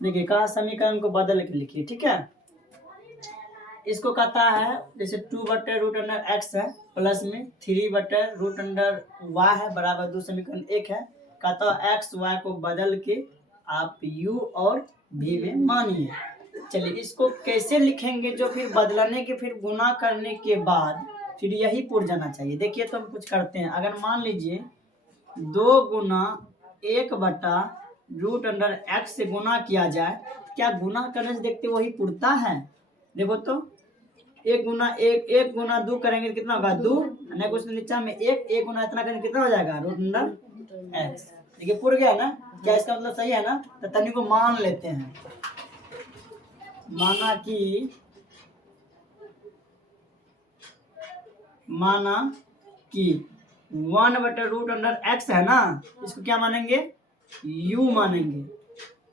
देखिए कहा समीकरण को बदल के लिखिए, ठीक है। इसको कहता है जैसे 2/√x है प्लस में 3/√y है बराबर 2, समीकरण 1 है। कहता है x y को बदल के आप u और v में मानिए। चलिए इसको कैसे लिखेंगे जो फिर बदलने के फिर गुना करने के बाद फिर यही पुर जाना चाहिए। देखिए तो हम कुछ करते हैं। अगर मान लीजिए 2 गुना 1/√x से गुना किया जाए, क्या गुना करने से देखते वही पुरता है? देखो तो 1 गुना 2 करेंगे कितना होगा 2, नहीं कुछ नीचा में 1 गुना इतना करेंगे कितना हो जाएगा √x। देखिए पुर गया ना। क्या इसका मतलब सही है ना? तो तनी को मान लेते हैं। माना कि 1/√x है ना, इसको क्या मानेंगे u मानेंगे,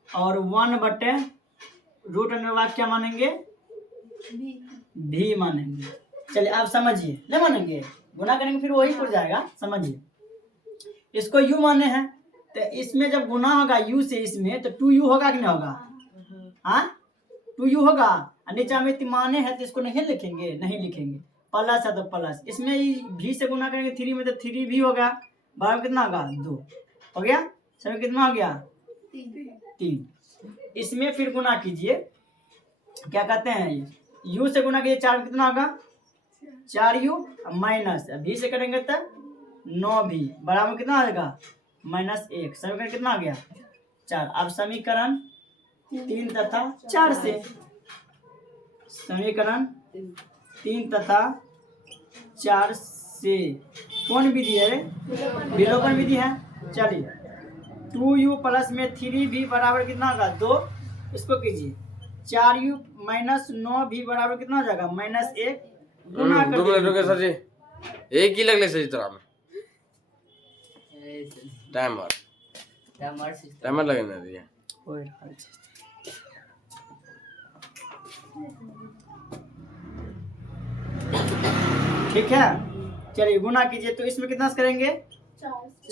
और 1/√y क्या मानेंगे भी मानेंगे। चलिए आप समझिए, नहीं मानेंगे गुना करेंगे फिर वही पुर जाएगा। समझिए इसको u माने हैं तो इसमें जब गुना होगा u से इसमें तो 2u होगा कि नहीं होगा? हाँ 2u होगा। नीचे में माने हैं तो इसको नहीं लिखेंगे, नहीं लिखेंगे। प्लस है तो प्लस, इसमें भी से गुना करेंगे 3 में तो 3 भी होगा। बारह में कितना होगा 2 हो गया। समय कितना हो गया 3। इसमें फिर गुना कीजिए, क्या कहते हैं u से गुना कीजिए 4 में कितना होगा 4u माइनस भी से करेंगे तो 9v बराबर में कितना आ जाएगा -1। समीकरण कितना आ गया 4। अब समीकरण 3 तथा 4 से, समीकरण 3 तथा 4 से कौन विधि है? विलोपन विधि है। चलिए 2u प्लस में 3v बराबर कितना होगा 2। इसको कीजिए 4u माइनस 9v बराबर कितना हो जाएगा -1। गुना कर दीजिए सर जी एक ही लगले सही तरह में टाइमर लगने दिए। ठीक है। चलिए गुना कीजिए तो इसमें कितना से करेंगे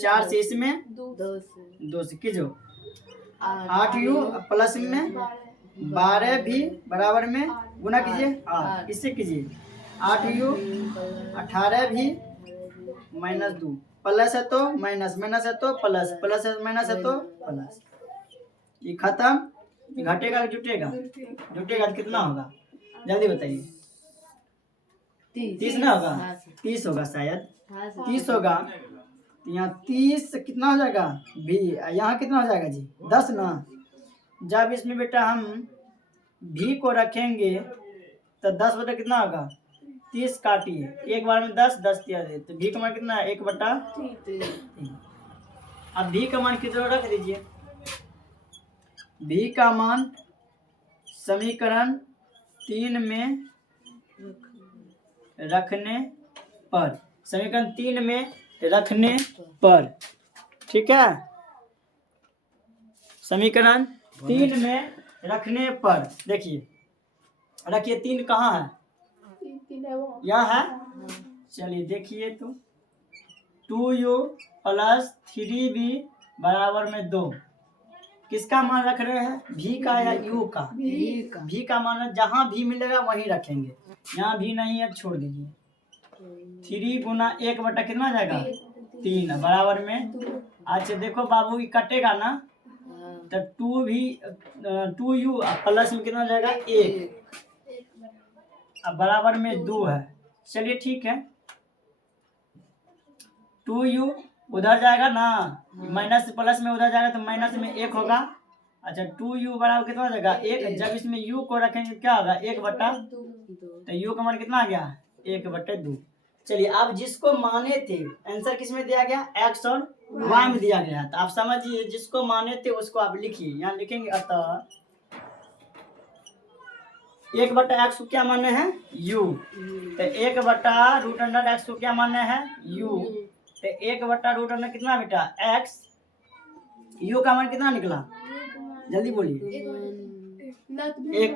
4 से, इसमें 2 से कीजिए 8u प्लस में 12v बराबर में गुना कीजिए 8। इससे कीजिए 8u 18v -2 प्लस है तो माइनस, माइनस है तो प्लस, प्लस है माइनस है तो प्लस। ये खत्म। घटेगा जुटेगा? जुटेगा तो कितना होगा जल्दी बताइए। 30 ना होगा 30 होगा शायद 30 होगा। यहाँ 30 कितना हो जाएगा भी, यहाँ कितना हो जाएगा जी 10 ना। जब इसमें बेटा हम भी को रखेंगे तो 10 बटा कितना होगा 30 काटिए एक बार में 10 दिया दे तो भी का मान कितना है 1/3। अब भी का मान कितना रख दीजिए। भी का मान समीकरण 3 में रखने पर, समीकरण 3 में रखने पर, ठीक है। समीकरण 3 में रखने पर देखिए रखिए 3 कहाँ है यह है। चलिए देखिए तो 2u प्लस 3v बराबर में 2 किसका मान रख रहे हैं भी का या u का? भी का मान जहां भी मिलेगा वहीं रखेंगे, यहाँ भी नहीं है छोड़ दीजिए। 3 गुना 1 बटा कितना आ जाएगा 3 बराबर में। अच्छा देखो बाबू ये कटेगा ना तो 2u प्लस में कितना हो जाएगा 1 अब बराबर में 2 है। चलिए ठीक है 2u उधर जाएगा ना माइनस प्लस में उधर जाएगा तो माइनस में 1 होगा। अच्छा 2u बराबर कितना हो जाएगा 1। जब इसमें u को रखेंगे क्या होगा 1/2 तो u का मान कितना आ गया 1/2। चलिए अब जिसको माने थे आंसर किस में दिया गया x और y में दिया गया है। तो आप समझिए जिसको माने थे उसको आप लिखिए। यहाँ लिखेंगे अतः 1/x को क्या माने हैं u, तो 1/√x को क्या माने हैं u, तो 1/√x कितना बेटा x, u का मान कितना निकला जल्दी बोलिए। एक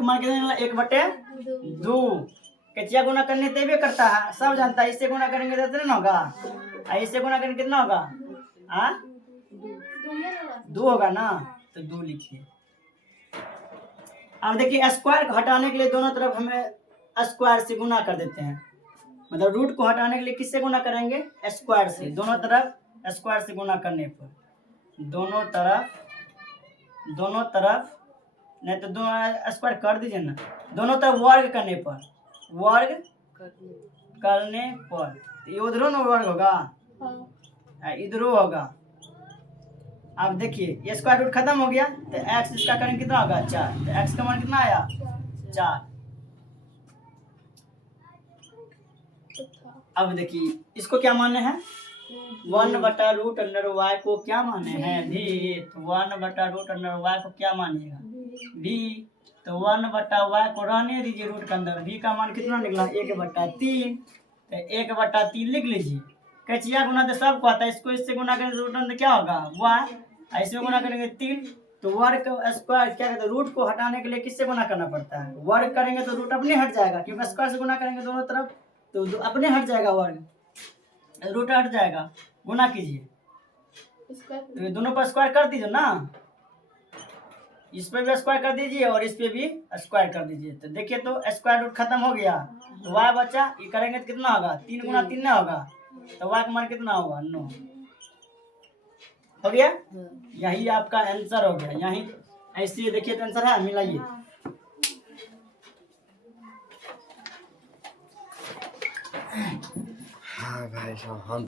मान कितना निकला 1/2। कचिया गुना करने तेबे करता है सब जानता है। इससे गुना करेंगे तो कितना होगा, इससे गुना करेंगे कितना होगा 2 होगा ना तो 2 लिखिए। अब देखिए स्क्वायर को हटाने के लिए दोनों तरफ हमें स्क्वायर से गुना कर देते हैं, मतलब रूट को हटाने के लिए किससे गुना करेंगे? स्क्वायर से। दोनों तरफ स्क्वायर से गुना करने पर दोनों तरफ नहीं तो दोनों स्क्वायर कर दीजिए ना, दोनों तरफ वर्ग करने पर ये उधरों ना वर्ग होगा, इधरों होगा। अब देखिए ये स्क्वायर रूट खत्म हो गया तो एक्स इसका करेंगे कितना होगा? 4। तो एक्स का मान कितना आया? 4। अब देखिए इसको क्या माने हैं? 1/√अंडर को क्या माने हैं? भी। तो 1/√अंडर को क्या मानिएगा? भी। तो 1/y को रहने दीजिए रूट के अंदर। भी का मान कितना निकला? 1/3। तो 1/3 लिख लीजिए। कचिया गुना तो सबको आता है, इसको इससे गुना करेंगे रूट अंदर क्या होगा? y। इसमें गुना करेंगे 3। तो वर्ग स्क्वायर क्या कहते हैं? रूट को हटाने के लिए किससे गुना करना पड़ता है? वर्ग करेंगे तो रूट अपने हट जाएगा, क्योंकि स्क्वायर से गुना करेंगे दोनों तरफ तो अपने हट जाएगा, वर्ग रूट हट जाएगा। गुना कीजिए तो ये दोनों पर स्क्वायर कर दीजिए ना, इस पे भी स्क्वायर कर दीजिए और इस पे भी स्क्वायर कर दीजिए। तो देखिए तो स्क्वायर रूट खत्म हो गया तो y बचा। ये करेंगे तो कितना होगा? 3 गुना 3 ना होगा, तो y का मान कितना होगा? 9 हो गया। यही आपका आंसर हो गया। यही ऐसे देखिए तो आंसर है, मिलाइए। हाँ भाई साहब हम